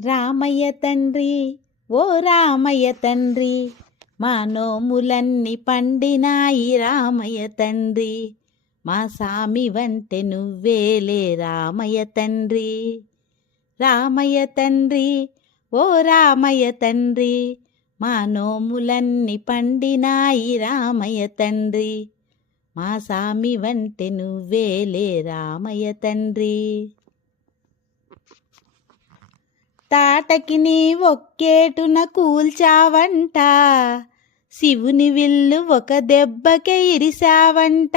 రామయ్య తండ్రి ఓ రామయ్య తండ్రి, మా నోములన్నీ పండినాయి రామయ్య తండ్రి, మా సామి వంటె నువ్వేలే రామయ్య తండ్రి. రామయ్య తండ్రి ఓ రామయ్య తండ్రి, మా నోములన్నీ పండినాయి రామయ్య తండ్రి, మా సామి వంటె నువ్వేలే రామయ్య తండ్రి. తాటకి నీ ఒక్కేటున కూల్చావంట, శివుని విల్లు ఒక దెబ్బకే ఇరిసావంట.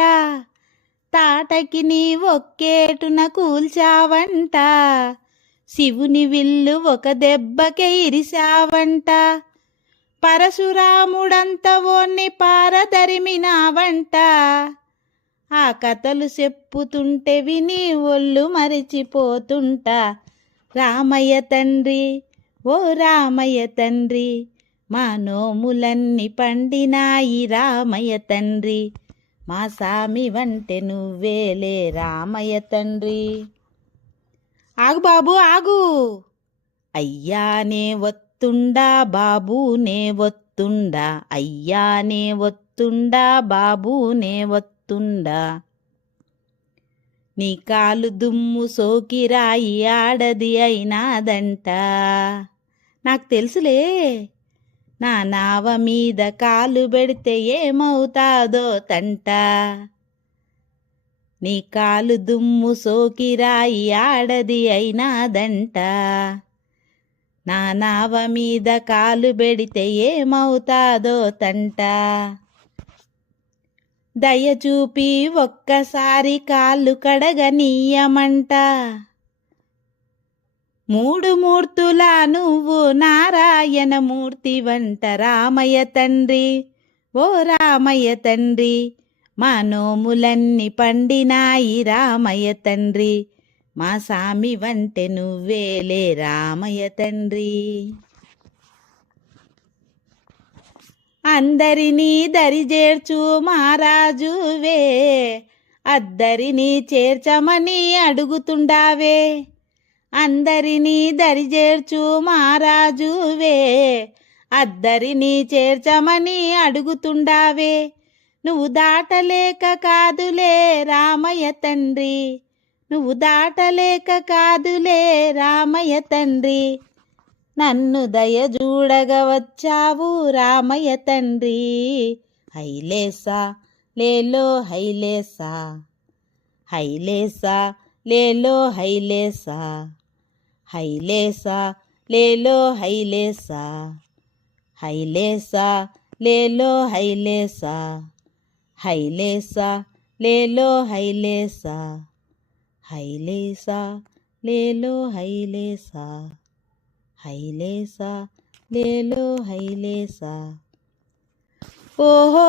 తాటకి నీ ఒక్కేటున కూల్చావంట, శివుని విల్లు ఒక దెబ్బకే ఇరిసావంట. పరశురాముడంత ఓన్ని పారదరిమినావంట, ఆ కథలు చెప్పుతుంటే విని ఒళ్ళు మరిచిపోతుంటా. రామయ్య తండ్రి ఓ రామయ్య తండ్రి, మా నోములన్నీ పండినాయి రామయ్య తండ్రి, మా సామి వంటె నువ్వేలే రామయ్య తండ్రి. ఆగు బాబు ఆగు, అయ్యానే వత్తుండా బాబునే వత్తుండా, అయ్యానే వత్తుండా బాబునే వత్తుండా. నీ కాలు దుమ్ము సోకిరాయి ఆడది అయినాదంట. నాకు తెలుసులే, నా నావ మీద కాలు పెడితే ఏమవుతాదో తంట. నీ కాలు దుమ్ము సోకిరాయి ఆడది అయినాదంట, నా నావ మీద కాలు పెడితే ఏమవుతాదో తంట. దయచూపి ఒక్కసారి కాళ్ళు కడగనీయమంట, మూడు మూర్తులా నువ్వు నారాయణ మూర్తి వంట. రామయ్య తండ్రి ఓ రామయ్య తండ్రి, మా నోములన్నీ పండినాయి రామయ్య తండ్రి, మా సామి వంటె నువ్వేలే రామయ్య తండ్రి. అందరినీ దరిజేర్చు మహారాజువే, అద్దరినీ చేర్చమని అడుగుతుండావే. అందరినీ దరిజేర్చు మహారాజువే, అద్దరినీ చేర్చమని అడుగుతుండావే. నువ్వు దాటలేక కాదులే రామయ్య తండ్రి, నువ్వు దాటలేక కాదులే రామయ్య తండ్రి, నన్ను దయ చూడగా వచ్చావు రామయ్య తండ్రి. హైలేసా లేలో హైలేసా, హైలేసా లేలో హైలేసా, హైలేసా లేలో హైలేసా, హైలేసా లేలో హైలేసా, హైలేసా లేలో హైలేసా, హైలేసా లేలో హైలేసా, హైలేసా లేలో హైలేసా. ఓహో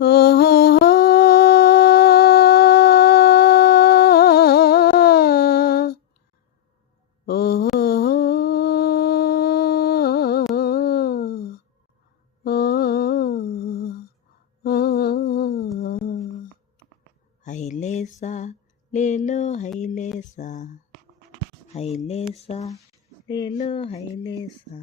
ఓహో ఓహో హైలేసా లేలో హైలేసా, హైలేసా లేలో హైలేసా.